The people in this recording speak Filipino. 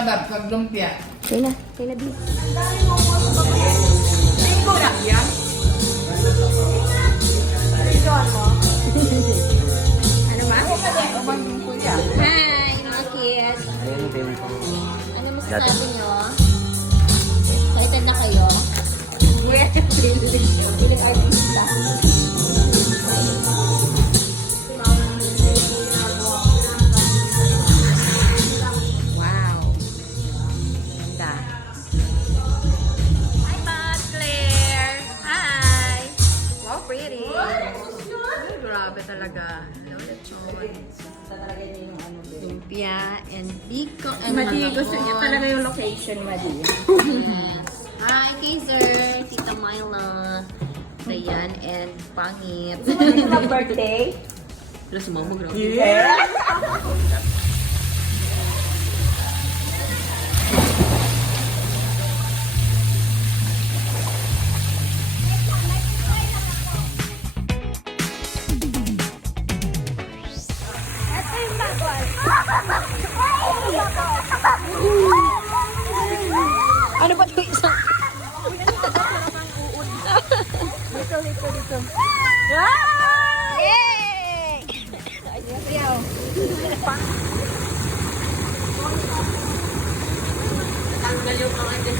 na ba? Pag lumpia. Kaya na, Bi. Ikaw lang yan. Ikaw mo? Ano ba? Abang yung kuya. Hi, mga kids. Ano masasabi nyo? Excited na kayo? Feeling artista. Wow. Ganda. Hi, Pat Claire. Hi. Wow, pretty. Ay, grabe talaga. Lumpia and biko. Madi, gusto niya talaga yung location, Madi. Hi, Kaiser. Tita Myla. Dayan and Pangit. Ito na birthday? Wala si Mama, grabe. Yeah! Ano ba ito isang? Dito. Yay! Tanggal yung mga niya.